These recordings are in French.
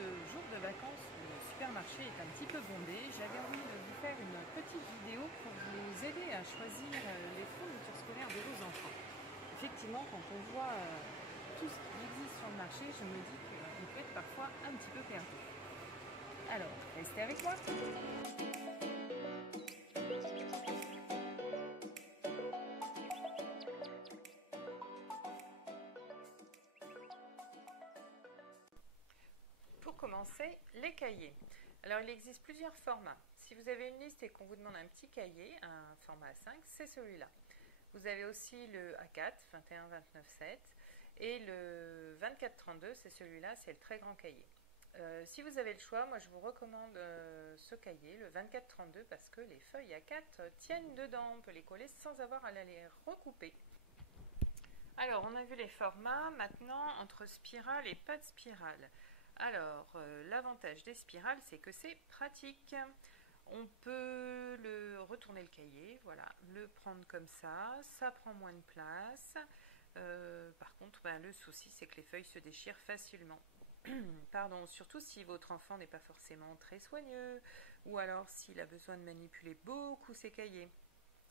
ce jour de vacances où le supermarché est un petit peu bondé, j'avais envie de vous faire une petite vidéo pour vous aider à choisir les fournitures scolaires de vos enfants. Effectivement, quand on voit tout ce qui existe sur le marché, je me dis qu'on peut être parfois un petit peu perdu. Alors, restez avec moi. Pour commencer, les cahiers. Alors, il existe plusieurs formats. Si vous avez une liste et qu'on vous demande un petit cahier, un format A5, c'est celui-là. Vous avez aussi le A4, 21-29-7, et le 24-32, c'est celui-là, c'est le très grand cahier. Si vous avez le choix, moi je vous recommande ce cahier, le 24-32, parce que les feuilles A4 tiennent dedans, on peut les coller sans avoir à les recouper. Alors, on a vu les formats, maintenant entre spirale et pas de spirale. Alors, l'avantage des spirales, c'est que c'est pratique. On peut retourner le cahier, voilà, le prendre comme ça prend moins de place. Par contre, le souci, c'est que les feuilles se déchirent facilement. Pardon, surtout si votre enfant n'est pas forcément très soigneux, ou alors s'il a besoin de manipuler beaucoup ses cahiers,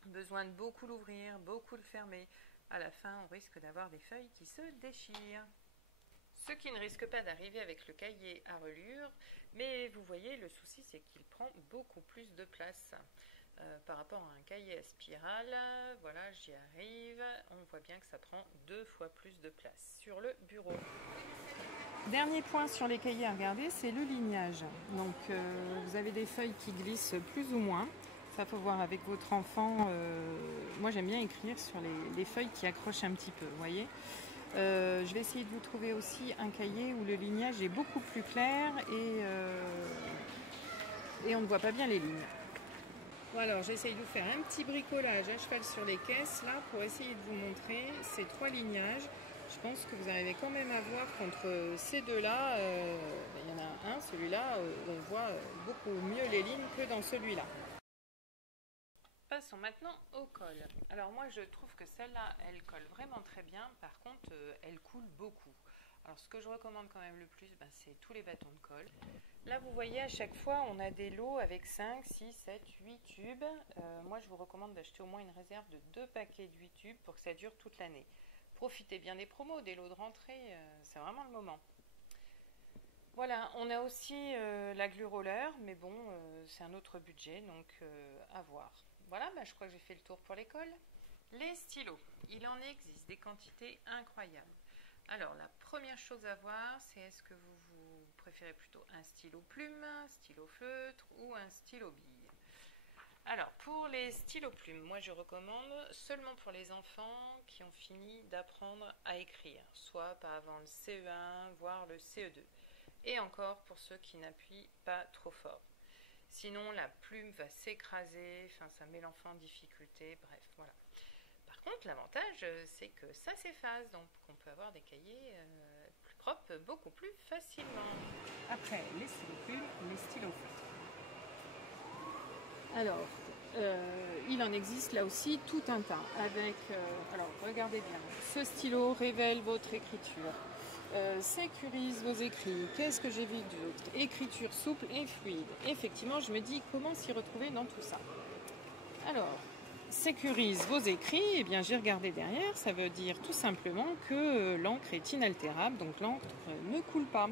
besoin de beaucoup l'ouvrir, beaucoup le fermer. À la fin, on risque d'avoir des feuilles qui se déchirent. Ce qui ne risque pas d'arriver avec le cahier à relure, mais vous voyez, le souci c'est qu'il prend beaucoup plus de place par rapport à un cahier à spirale. Voilà, j'y arrive, on voit bien que ça prend 2 fois plus de place sur le bureau. Dernier point sur les cahiers à regarder, c'est le lignage. Donc vous avez des feuilles qui glissent plus ou moins. Ça, faut voir avec votre enfant. Moi, j'aime bien écrire sur les feuilles qui accrochent un petit peu, vous voyez. Je vais essayer de vous trouver aussi un cahier où le lignage est beaucoup plus clair et on ne voit pas bien les lignes. Bon, alors, j'essaye de vous faire un petit bricolage à cheval sur les caisses, là, pour essayer de vous montrer ces 3 lignages. Je pense que vous arrivez quand même à voir qu'entre ces deux-là, il y en a un, celui-là, où on voit beaucoup mieux les lignes que dans celui-là. Passons maintenant au col. Alors moi je trouve que celle-là elle colle vraiment très bien, par contre elle coule beaucoup. Alors ce que je recommande quand même le plus, c'est tous les bâtons de colle. Là vous voyez à chaque fois on a des lots avec 5, 6, 7, 8 tubes. Moi je vous recommande d'acheter au moins une réserve de 2 paquets de 8 tubes pour que ça dure toute l'année. Profitez bien des promos, des lots de rentrée, c'est vraiment le moment. Voilà, on a aussi la glue roller, mais bon, c'est un autre budget, donc à voir. Voilà, je crois que j'ai fait le tour pour l'école. Les stylos, il en existe des quantités incroyables. Alors, la première chose à voir, c'est est-ce que vous préférez plutôt un stylo plume, un stylo feutre ou un stylo bille. Alors, pour les stylos plumes, moi je recommande seulement pour les enfants qui ont fini d'apprendre à écrire, soit pas avant le CE1, voire le CE2. Et encore pour ceux qui n'appuient pas trop fort. Sinon, la plume va s'écraser, ça met l'enfant en difficulté, bref, voilà. Par contre, l'avantage, c'est que ça s'efface, donc on peut avoir des cahiers plus propres beaucoup plus facilement. Après, les stylos plumes, les stylos feutres. Alors, il en existe là aussi tout un tas. Alors, regardez bien, ce stylo révèle votre écriture. Sécurise vos écrits. Qu'est-ce que j'ai vu d'autre? Écriture souple et fluide. Effectivement, je me dis comment s'y retrouver dans tout ça. Alors, sécurise vos écrits, eh bien j'ai regardé derrière, ça veut dire tout simplement que l'encre est inaltérable, donc l'encre ne coule pas.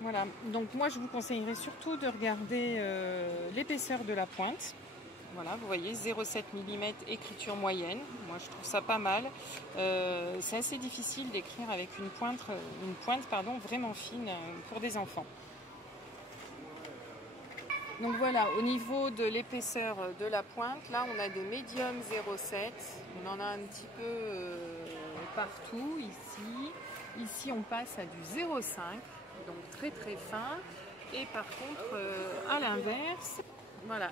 Voilà, donc moi je vous conseillerais surtout de regarder l'épaisseur de la pointe. Voilà, vous voyez, 0,7 mm, écriture moyenne. Moi, je trouve ça pas mal. C'est assez difficile d'écrire avec une pointe vraiment fine pour des enfants. Donc voilà, au niveau de l'épaisseur de la pointe, là, on a des médiums 0,7. On en a un petit peu partout, ici. Ici, on passe à du 0,5, donc très très fin. Et par contre, à l'inverse, voilà.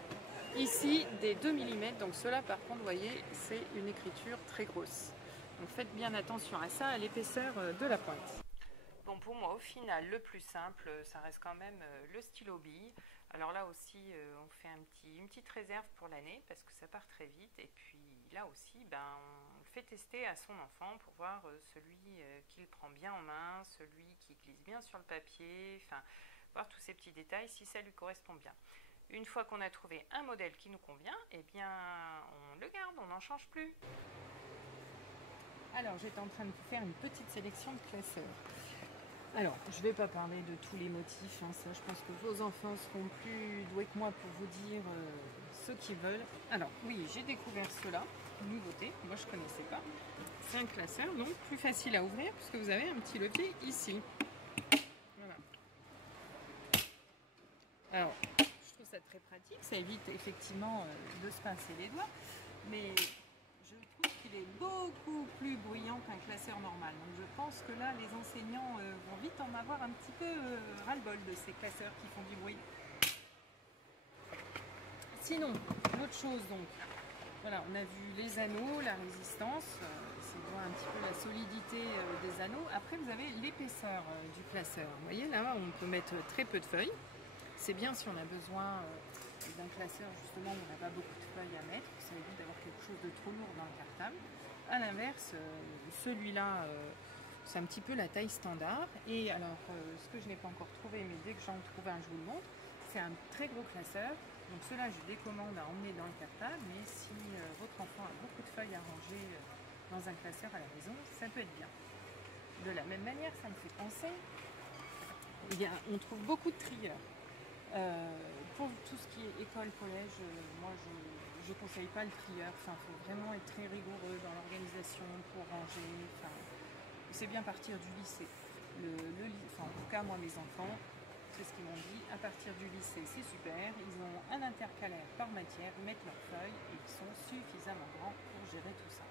Ici, des 2 mm, donc cela par contre, vous voyez, c'est une écriture très grosse. Donc faites bien attention à ça, à l'épaisseur de la pointe. Bon, pour moi, au final, le plus simple, ça reste quand même le stylo bille. Alors là aussi, on fait une petite réserve pour l'année parce que ça part très vite. Et puis là aussi, on le fait tester à son enfant pour voir celui qui le prend bien en main, celui qui glisse bien bien sur le papier, enfin, voir tous ces petits détails si ça lui correspond bien. Une fois qu'on a trouvé un modèle qui nous convient, eh bien, on le garde, on n'en change plus. Alors, j'étais en train de faire une petite sélection de classeurs. Alors, je ne vais pas parler de tous les motifs, hein, ça, je pense que vos enfants seront plus doués que moi pour vous dire ce qu'ils veulent. Alors, oui, j'ai découvert cela, nouveauté, moi je ne connaissais pas. C'est un classeur, donc plus facile à ouvrir puisque vous avez un petit levier ici. Voilà. Alors, je trouve ça très pratique, ça évite effectivement de se pincer les doigts, mais je trouve qu'il est beaucoup plus bruyant qu'un classeur normal. Donc je pense que là, les enseignants vont vite en avoir un petit peu ras-le-bol de ces classeurs qui font du bruit. Sinon, autre chose donc, voilà, on a vu les anneaux, la résistance, c'est voir un petit peu la solidité des anneaux. Après, vous avez l'épaisseur du classeur. Vous voyez, là, on peut mettre très peu de feuilles. C'est bien si on a besoin d'un classeur justement où on n'a pas beaucoup de feuilles à mettre, ça évite d'avoir quelque chose de trop lourd dans le cartable. A l'inverse, celui-là, c'est un petit peu la taille standard. Et alors, ce que je n'ai pas encore trouvé, mais dès que j'en trouve un, je vous le montre, c'est un très gros classeur. Donc cela, je décommande à emmener dans le cartable, mais si votre enfant a beaucoup de feuilles à ranger dans un classeur à la maison, ça peut être bien. De la même manière, ça me fait penser, on trouve beaucoup de trieurs. Pour tout ce qui est école, collège, moi je ne conseille pas le trieur. Enfin, il faut vraiment être très rigoureux dans l'organisation pour ranger. Enfin, c'est bien partir du lycée. En tout cas, moi, mes enfants, c'est ce qu'ils m'ont dit. À partir du lycée, c'est super. Ils ont un intercalaire par matière, ils mettent leurs feuilles et ils sont suffisamment grands pour gérer tout ça.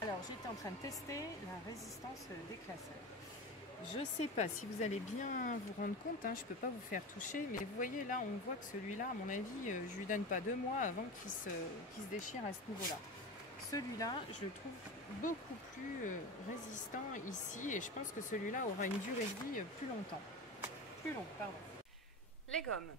Alors, j'étais en train de tester la résistance des classeurs. Je ne sais pas si vous allez bien vous rendre compte, hein, je ne peux pas vous faire toucher, mais vous voyez là, on voit que celui-là, à mon avis, je ne lui donne pas 2 mois avant qu'il se déchire à ce niveau-là. Celui-là, je le trouve beaucoup plus résistant ici, et je pense que celui-là aura une durée de vie plus longtemps. Plus longue, pardon. Les gommes.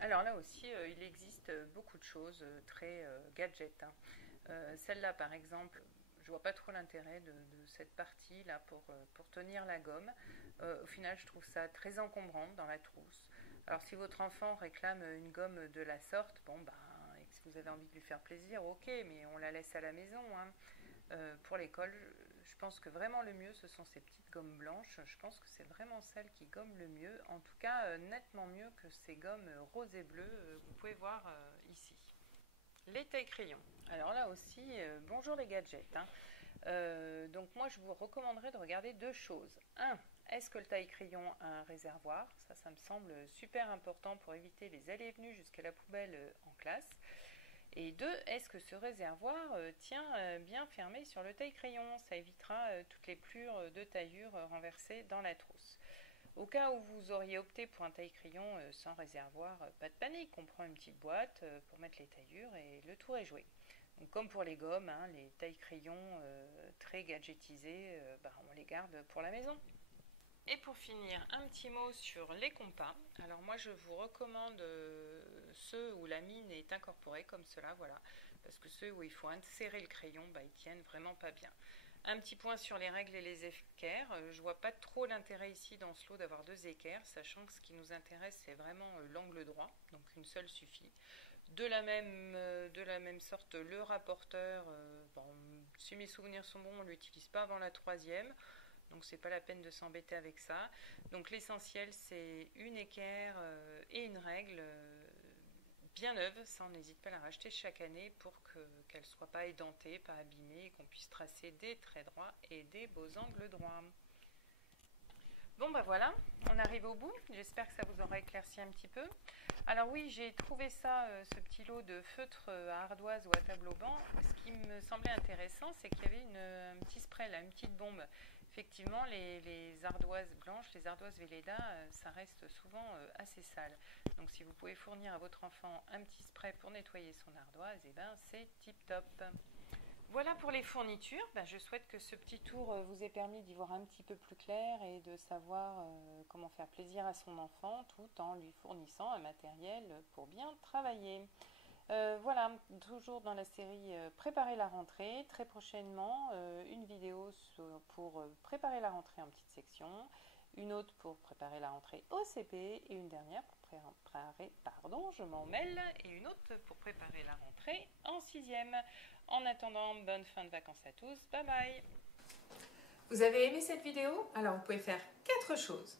Alors là aussi, il existe beaucoup de choses très gadget. Hein. Celle-là, par exemple, je vois pas trop l'intérêt de cette partie là pour tenir la gomme. Au final, je trouve ça très encombrant dans la trousse. Alors si votre enfant réclame une gomme de la sorte, bon bah, et que si vous avez envie de lui faire plaisir, ok, mais on la laisse à la maison. Hein. Pour l'école, je pense que vraiment le mieux, ce sont ces petites gommes blanches. Je pense que c'est vraiment celles qui gomment le mieux. En tout cas, nettement mieux que ces gommes roses et bleues que vous pouvez voir ici. Les tailles-crayons. Alors là aussi, bonjour les gadgets. Hein. Donc moi, je vous recommanderais de regarder 2 choses. 1. Est-ce que le taille-crayon a un réservoir? Ça me semble super important pour éviter les allées et venues jusqu'à la poubelle en classe. Et 2. Est-ce que ce réservoir tient bien fermé sur le taille-crayon? Ça évitera toutes les plures de taillure renversées dans la trousse. Au cas où vous auriez opté pour un taille-crayon sans réservoir, pas de panique, on prend une petite boîte pour mettre les taillures et le tour est joué. Donc, comme pour les gommes, hein, les taille-crayons très gadgetisés, on les garde pour la maison. Et pour finir, un petit mot sur les compas. Alors moi je vous recommande ceux où la mine est incorporée comme cela, voilà, parce que ceux où il faut insérer le crayon, ils tiennent vraiment pas bien. Un petit point sur les règles et les équerres. Je vois pas trop l'intérêt ici dans ce lot d'avoir 2 équerres, sachant que ce qui nous intéresse c'est vraiment l'angle droit, donc une seule suffit. De la même sorte, le rapporteur, si mes souvenirs sont bons, on ne l'utilise pas avant la 3e, donc c'est pas la peine de s'embêter avec ça. Donc l'essentiel c'est une équerre et une règle bien neuve, ça on n'hésite pas à la racheter chaque année pour qu'elle ne soit pas édentée, pas abîmée, et qu'on puisse tracer des traits droits et des beaux angles droits. Bon voilà, on arrive au bout, j'espère que ça vous aura éclairci un petit peu. Alors oui, j'ai trouvé ça, ce petit lot de feutres à ardoise ou à tableau banc. Ce qui me semblait intéressant, c'est qu'il y avait un petit spray là, une petite bombe. Effectivement, les ardoises blanches, les ardoises Velleda, ça reste souvent assez sale. Donc si vous pouvez fournir à votre enfant un petit spray pour nettoyer son ardoise, c'est tip top. Voilà pour les fournitures. Je souhaite que ce petit tour vous ait permis d'y voir un petit peu plus clair et de savoir comment faire plaisir à son enfant tout en lui fournissant un matériel pour bien travailler. Voilà, toujours dans la série Préparer la rentrée. Très prochainement, une vidéo pour préparer la rentrée en petite section. une autre pour préparer la rentrée au CP et une dernière pour préparer, je m'en mêle, et une autre pour préparer la rentrée en 6e. En attendant, bonne fin de vacances à tous, bye bye. Vous avez aimé cette vidéo? Alors vous pouvez faire 4 choses.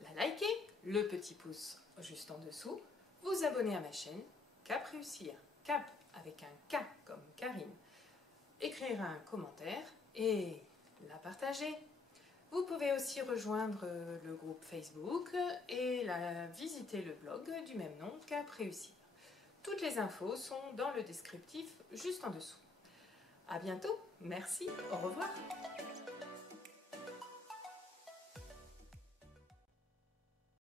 La liker, le petit pouce juste en dessous, vous abonner à ma chaîne, Cap Réussir, Cap avec un K comme Karine, écrire un commentaire et la partager. Vous pouvez aussi rejoindre le groupe Facebook et visiter le blog du même nom, Cap Réussir. Toutes les infos sont dans le descriptif juste en dessous. À bientôt, merci, au revoir.